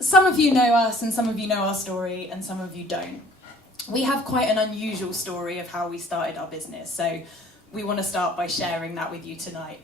some of you know us and some of you know our story and some of you don't. We have quite an unusual story of how we started our business, so we want to start by sharing that with you tonight.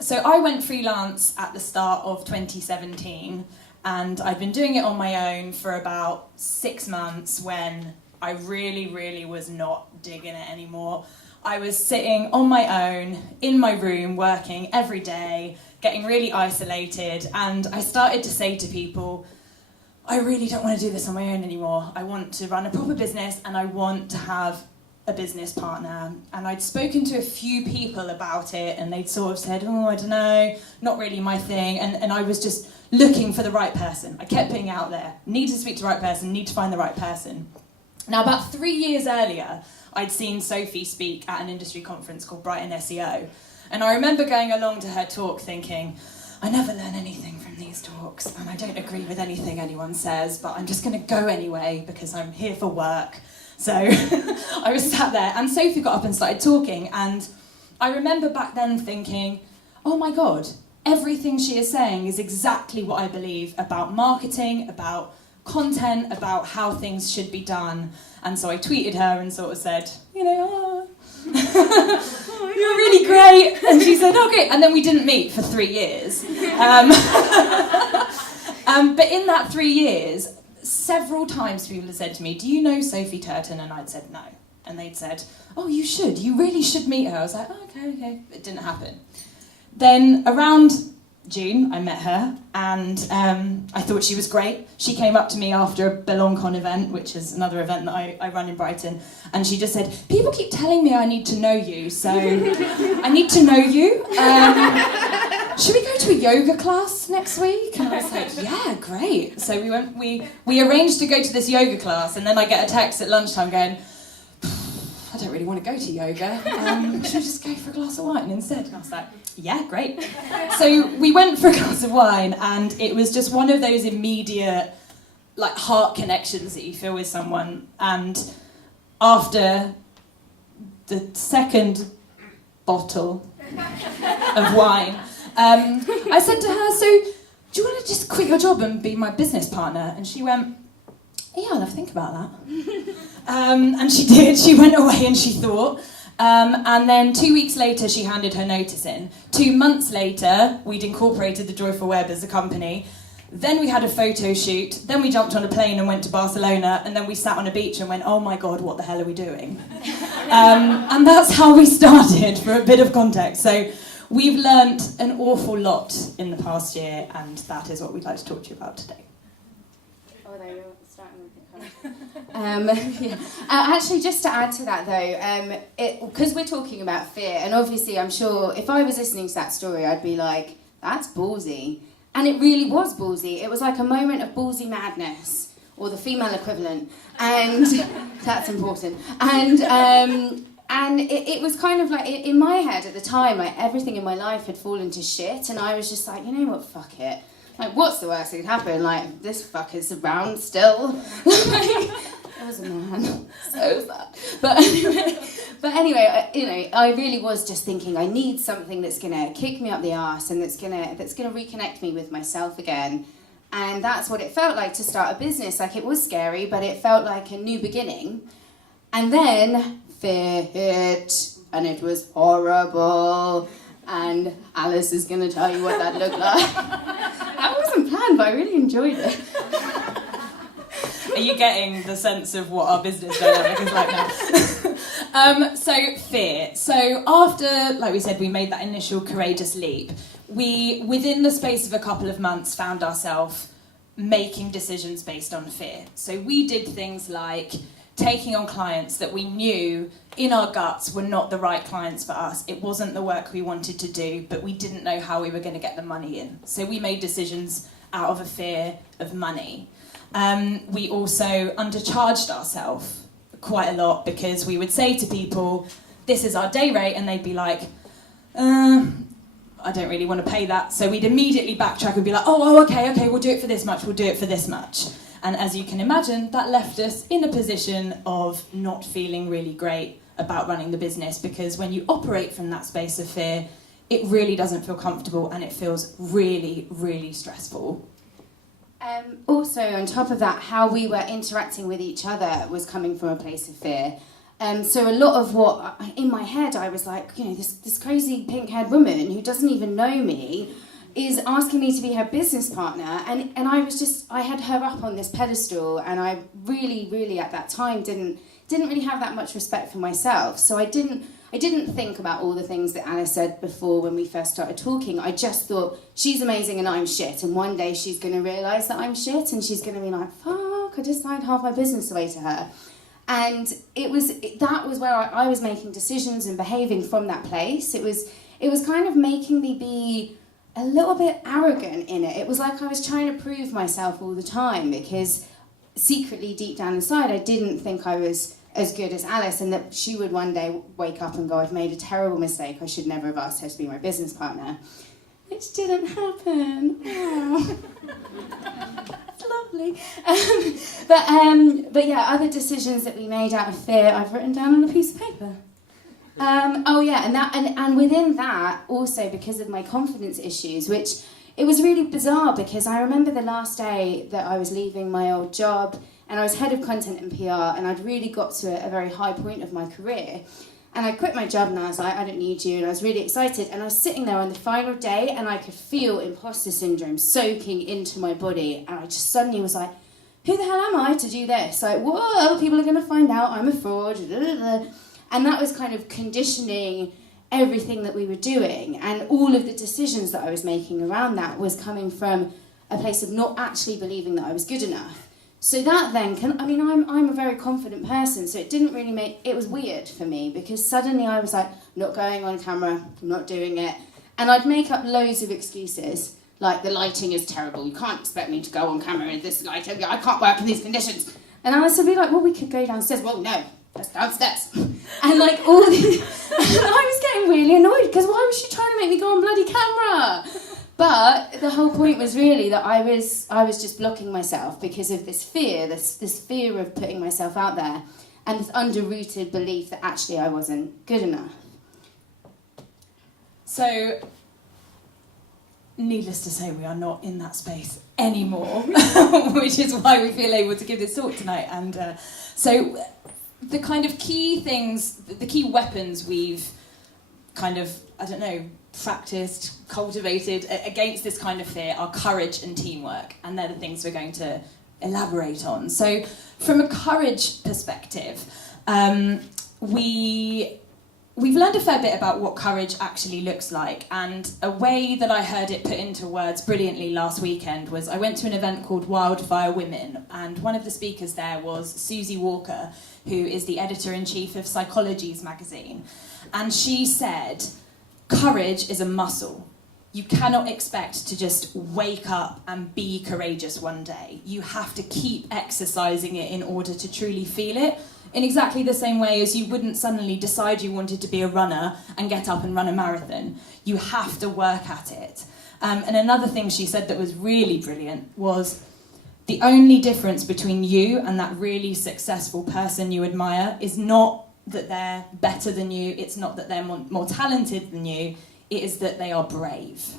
So I went freelance at the start of 2017, and I'd been doing it on my own for about 6 months when I really was not digging it anymore. I was sitting on my own in my room working every day, getting really isolated, and I started to say to people, I really don't want to do this on my own anymore. I want to run a proper business and I want to have a business partner. And I'd spoken to a few people about it and they'd sort of said, oh, I don't know, not really my thing. And I was just looking for the right person. I kept putting it out there, need to speak to the right person, need to find the right person. Now, about 3 years earlier, I'd seen Sophie speak at an industry conference called Brighton SEO. And I remember going along to her talk thinking, I never learn anything from these talks, and I don't agree with anything anyone says, but I'm just going to go anyway because I'm here for work. So I was sat there, and Sophie got up and started talking, and I remember back then thinking, oh my God, everything she is saying is exactly what I believe about marketing, about content, about how things should be done. And so I tweeted her and sort of said, you're really great. And she said, oh, great. And then we didn't meet for 3 years. But in that 3 years, several times people had said to me, do you know Sophie Turton? And I'd said no. And they'd said, oh, you should. You really should meet her. I was like, oh, okay. It didn't happen. Then around June, I met her, and I thought she was great. She came up to me after a BelongCon event, which is another event that I run in Brighton, and she just said, people keep telling me I need to know you, so I need to know you. Should we go to a yoga class next week? And I was like, yeah, great. So we arranged to go to this yoga class, and then I get a text at lunchtime going, I don't really want to go to yoga. Should we just go for a glass of wine instead? And I was like, yeah, great. So we went for a glass of wine, and it was just one of those immediate, like, heart connections that you feel with someone. And after the second bottle of wine, I said to her, so do you want to just quit your job and be my business partner? And she went, yeah, I'll have to think about that. And she did. She went away and she thought. And then 2 weeks later, she handed her notice in. 2 months later, we'd incorporated the Joyful Web as a company. Then we had a photo shoot. Then we jumped on a plane and went to Barcelona. And then we sat on a beach and went, oh my God, what the hell are we doing? And that's how we started, for a bit of context. So we've learnt an awful lot in the past year, and that is what we'd like to talk to you about today. Oh, there you're starting with yeah. Actually, just to add to that though, because we're talking about fear, and obviously I'm sure if I was listening to that story, I'd be like, that's ballsy. And it really was ballsy. It was like a moment of ballsy madness, or the female equivalent, and that's important. And it was kind of like, in my head at the time, like everything in my life had fallen to shit, and I was just like, you know what, fuck it. Like, what's the worst that could happen? Like, this fucker's around still. Like, it was a man. So sad. But anyway, I really was just thinking, I need something that's gonna kick me up the arse and that's gonna reconnect me with myself again. And that's what it felt like to start a business. Like, it was scary, but it felt like a new beginning. And then fear hit, and it was horrible. And Alice is gonna tell you what that looked like. That wasn't planned, but I really enjoyed it. Are you getting the sense of what our business dynamic is like now? So fear. So after, like we said, we made that initial courageous leap, we, within the space of a couple of months, found ourselves making decisions based on fear. So we did things like taking on clients that we knew in our guts were not the right clients for us. It wasn't the work we wanted to do, but we didn't know how we were going to get the money in. So we made decisions out of a fear of money. We also undercharged ourselves quite a lot, because we would say to people, this is our day rate, and they'd be like, I don't really want to pay that. So we'd immediately backtrack and be like, okay, we'll do it for this much. And as you can imagine, that left us in a position of not feeling really great about running the business, because when you operate from that space of fear, it really doesn't feel comfortable and it feels really, really stressful. Also, on top of that, how we were interacting with each other was coming from a place of fear. So a lot of what, in my head, I was like, this crazy pink-haired woman who doesn't even know me is asking me to be her business partner. And I had her up on this pedestal, and I really, really at that time didn't really have that much respect for myself. So I didn't think about all the things that Alice said before when we first started talking. I just thought, she's amazing and I'm shit, and one day she's going to realise that I'm shit, and she's going to be like, fuck, I just signed half my business away to her. And that was where I was making decisions and behaving from that place. It was kind of making me be a little bit arrogant in it. It was like I was trying to prove myself all the time, because secretly, deep down inside, I didn't think I was as good as Alice, and that she would one day wake up and go, I've made a terrible mistake, I should never have asked her to be my business partner. Which didn't happen. Oh. That's lovely. But yeah, other decisions that we made out of fear, I've written down on a piece of paper. And within that, also because of my confidence issues, which it was really bizarre, because I remember the last day that I was leaving my old job, and I was head of content and PR, and I'd really got to a very high point of my career. And I quit my job, and I was like, I don't need you, and I was really excited. And I was sitting there on the final day, and I could feel imposter syndrome soaking into my body, and I just suddenly was like, who the hell am I to do this? Like, whoa, people are going to find out I'm a fraud. And that was kind of conditioning everything that we were doing, and all of the decisions that I was making around that was coming from a place of not actually believing that I was good enough. So that then I'm a very confident person, so it didn't really it was weird for me, because suddenly I was like, not going on camera, I'm not doing it. And I'd make up loads of excuses, like the lighting is terrible, you can't expect me to go on camera in this lighting, I can't work in these conditions. And Alice would be like, well, we could go downstairs. Well, no, that's downstairs. And like all these, and I was getting really annoyed, because why was she trying to make me go on bloody camera? But the whole point was really that I was just blocking myself because of this fear, this fear of putting myself out there, and this under-rooted belief that actually I wasn't good enough. So, needless to say, we are not in that space anymore, which is why we feel able to give this talk tonight. And so the kind of key things, the key weapons we've kind of, practiced, cultivated against this kind of fear are courage and teamwork, and they're the things we're going to elaborate on. So from a courage perspective, we've learned a fair bit about what courage actually looks like, and a way that I heard it put into words brilliantly last weekend was I went to an event called Wildfire Women, and one of the speakers there was Susie Walker, who is the editor-in-chief of Psychology's magazine, and she said, courage is a muscle. You cannot expect to just wake up and be courageous one day. You have to keep exercising it in order to truly feel it, in exactly the same way as you wouldn't suddenly decide you wanted to be a runner and get up and run a marathon. You have to work at it. And another thing she said that was really brilliant was the only difference between you and that really successful person you admire is not that they're better than you, it's not that they're more talented than you, it is that they are brave.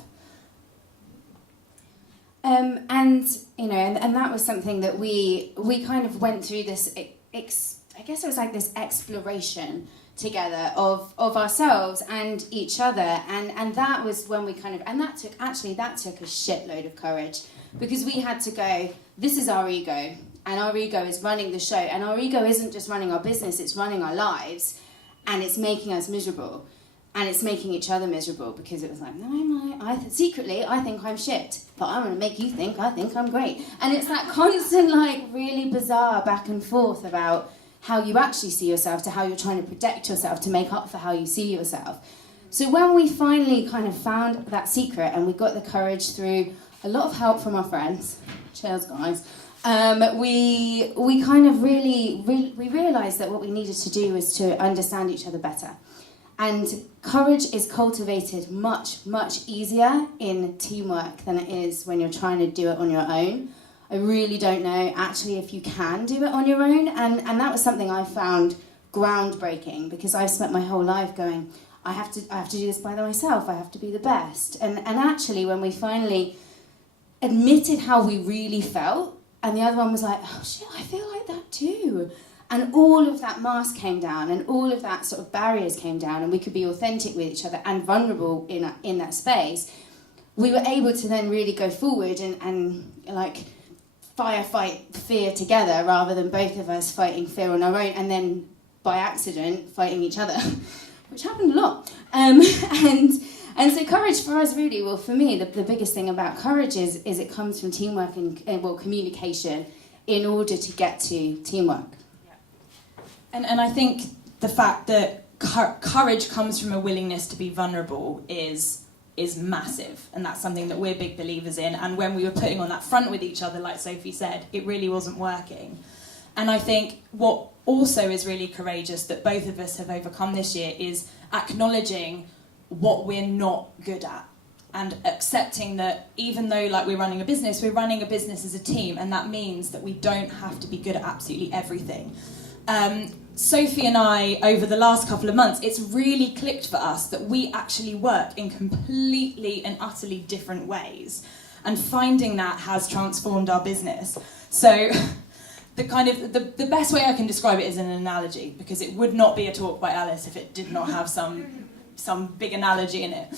And that was something that we kind of went through this, I guess it was like this exploration together of ourselves and each other, and that was when we that took a shitload of courage, because we had to go, this is our ego, and our ego is running the show, and our ego isn't just running our business, it's running our lives, and it's making us miserable, and it's making each other miserable, because it was like, no, secretly I think I'm shit, but I'm going to make you think I think I'm great. And it's that constant, really bizarre back and forth about how you actually see yourself to how you're trying to protect yourself to make up for how you see yourself. So when we finally kind of found that secret, and we got the courage through a lot of help from our friends, cheers guys, we kind of really realised that what we needed to do was to understand each other better. And courage is cultivated much, much easier in teamwork than it is when you're trying to do it on your own. I really don't know actually if you can do it on your own, and that was something I found groundbreaking, because I've spent my whole life going, I have to do this by myself, I have to be the best. And actually when we finally admitted how we really felt, and the other one was like, oh shit, I feel like that too. And all of that mask came down, and all of that sort of barriers came down, and we could be authentic with each other and vulnerable in that space. We were able to then really go forward and like fight fear together, rather than both of us fighting fear on our own and then by accident fighting each other, which happened a lot. And so courage for us really, well for me, the biggest thing about courage is it comes from teamwork and communication in order to get to teamwork. And I think the fact that courage comes from a willingness to be vulnerable is massive, and that's something that we're big believers in. And when we were putting on that front with each other, like Sophie said, it really wasn't working. And I think what also is really courageous that both of us have overcome this year is acknowledging what we're not good at, and accepting that even though like we're running a business as a team, and that means that we don't have to be good at absolutely everything. Sophie and I, over the last couple of months, it's really clicked for us that we actually work in completely and utterly different ways, and finding that has transformed our business. So the best way I can describe it is an analogy, because it would not be a talk by Alice if it did not have some big analogy in it.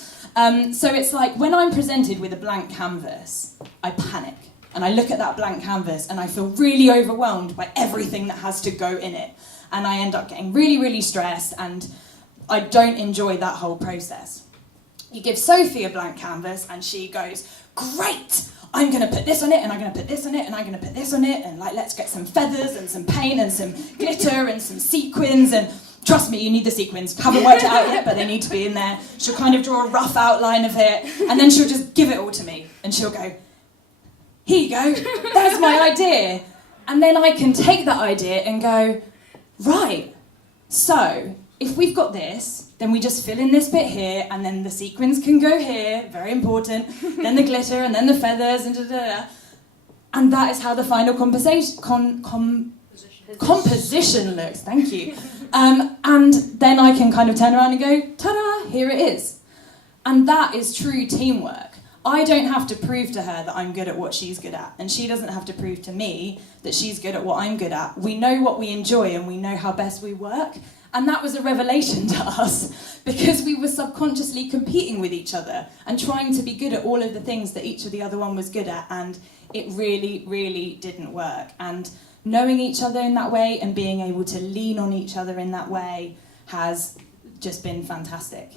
So it's like when I'm presented with a blank canvas, I panic. And I look at that blank canvas and I feel really overwhelmed by everything that has to go in it. And I end up getting really, really stressed, and I don't enjoy that whole process. You give Sophie a blank canvas and she goes, great, I'm going to put this on it, and I'm going to put this on it, and I'm going to put this on it, and like let's get some feathers and some paint and some glitter and some sequins, and trust me, you need the sequins. Haven't worked it out yet, but they need to be in there. She'll kind of draw a rough outline of it, and then she'll just give it all to me, and she'll go, here you go, there's my idea. And then I can take that idea and go, right, so if we've got this, then we just fill in this bit here, and then the sequins can go here, very important, then the glitter, and then the feathers, and da-da-da. And that is how the final composition looks, thank you. And then I can kind of turn around and go, ta-da, here it is. And that is true teamwork. I don't have to prove to her that I'm good at what she's good at, and she doesn't have to prove to me that she's good at what I'm good at. We know what we enjoy, and we know how best we work. And that was a revelation to us, because we were subconsciously competing with each other and trying to be good at all of the things that each of the other one was good at, and it really, really didn't work. And knowing each other in that way and being able to lean on each other in that way has just been fantastic.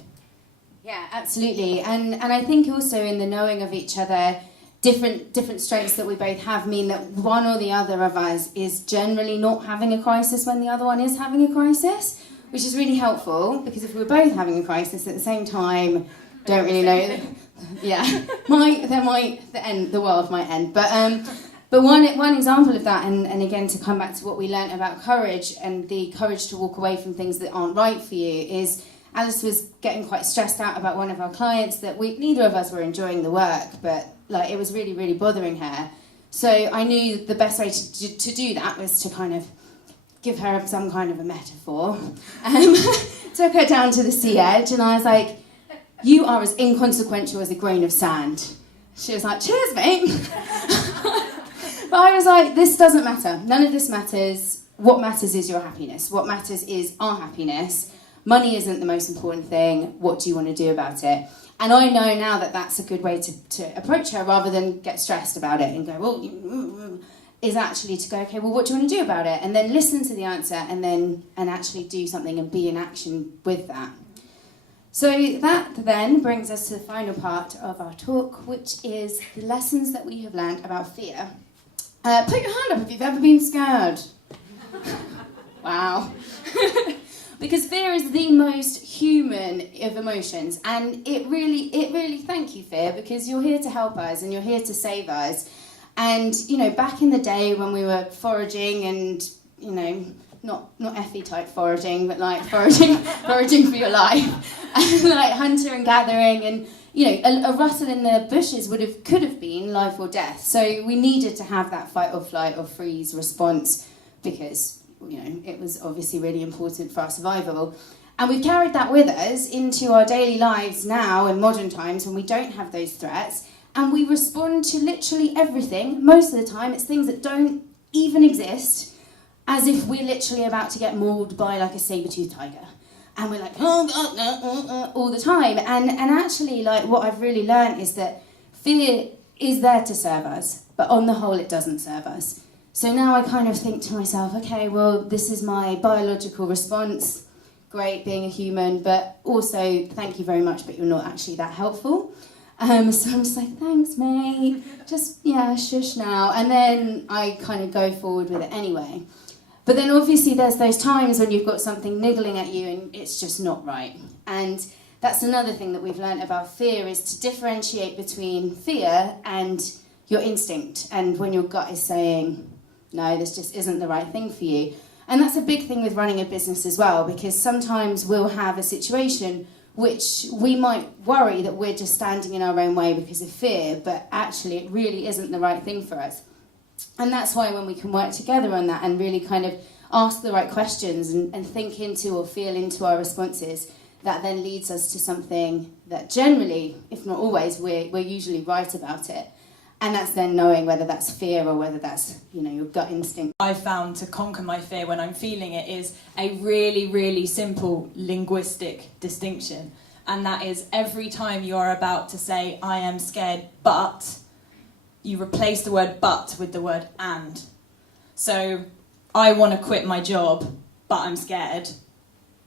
Yeah, absolutely. And I think also in the knowing of each other, different strengths that we both have mean that one or the other of us is generally not having a crisis when the other one is having a crisis, which is really helpful, because if we're both having a crisis at the same time, don't really know, yeah, the world might end. But one example of that, and again to come back to what we learnt about courage and the courage to walk away from things that aren't right for you, is Alice was getting quite stressed out about one of our clients that neither of us were enjoying the work, but like it was really, really bothering her. So I knew the best way to do that was to kind of give her some kind of a metaphor. Took her down to the sea edge, and I was like, you are as inconsequential as a grain of sand. She was like, cheers, mate. But I was like, this doesn't matter. None of this matters. What matters is your happiness. What matters is our happiness. Money isn't the most important thing. What do you want to do about it? And I know now that that's a good way to approach her, rather than get stressed about it and go, well, is actually to go, okay, well, what do you want to do about it? And then listen to the answer, and actually do something and be in action with that. So that then brings us to the final part of our talk, which is the lessons that we have learned about fear. Put your hand up if you've ever been scared. Wow. Because fear is the most human of emotions, and it really, thank you, fear, because you're here to help us and you're here to save us. And, you know, back in the day when we were foraging and, you know, not Effie type foraging, but like foraging for your life, and like hunter and gathering, and, you know, a rustle in the bushes could have been life or death. So we needed to have that fight or flight or freeze response, because, you know, it was obviously really important for our survival. And we've carried that with us into our daily lives now in modern times when we don't have those threats. And we respond to literally everything, most of the time, it's things that don't even exist, as if we're literally about to get mauled by like a saber-toothed tiger. And we're like, oh God, no, all the time. And actually, like, what I've really learned is that fear is there to serve us, but on the whole, it doesn't serve us. So now I kind of think to myself, okay, well, this is my biological response. Great, being a human, but also, thank you very much, but you're not actually that helpful. So I'm just like, thanks, mate. Just, yeah, shush now. And then I kind of go forward with it anyway. But then obviously there's those times when you've got something niggling at you and it's just not right. And that's another thing that we've learned about fear, is to differentiate between fear and your instinct, and when your gut is saying, no, this just isn't the right thing for you. And that's a big thing with running a business as well, because sometimes we'll have a situation which we might worry that we're just standing in our own way because of fear, but actually it really isn't the right thing for us. And that's why when we can work together on that and really kind of ask the right questions and think into or feel into our responses, that then leads us to something that generally, if not always, we're usually right about it. And that's then knowing whether that's fear or whether that's, your gut instinct. I found to conquer my fear when I'm feeling it is a really, really simple linguistic distinction. And that is, every time you are about to say, I am scared, but, you replace the word but with the word and. So, I want to quit my job, but I'm scared,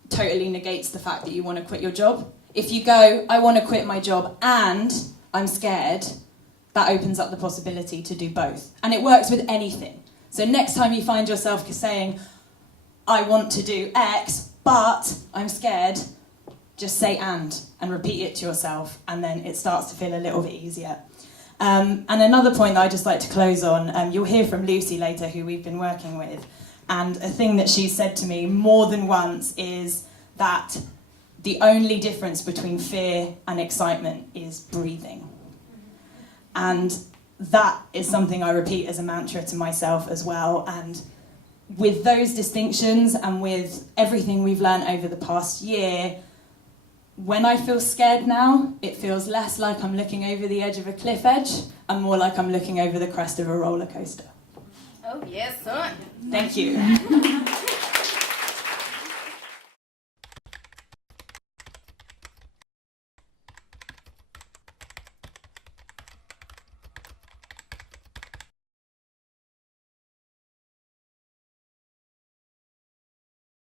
totally negates the fact that you want to quit your job. If you go, I want to quit my job and I'm scared, that opens up the possibility to do both. And it works with anything. So next time you find yourself saying, I want to do X, but I'm scared, just say and repeat it to yourself, and then it starts to feel a little bit easier. And another point that I'd just like to close on, you'll hear from Lucy later, who we've been working with, and a thing that she said to me more than once is that the only difference between fear and excitement is breathing. And that is something I repeat as a mantra to myself as well. And with those distinctions and with everything we've learned over the past year, when I feel scared now, it feels less like I'm looking over the edge of a cliff edge and more like I'm looking over the crest of a roller coaster. Oh, yes, son. Thank you.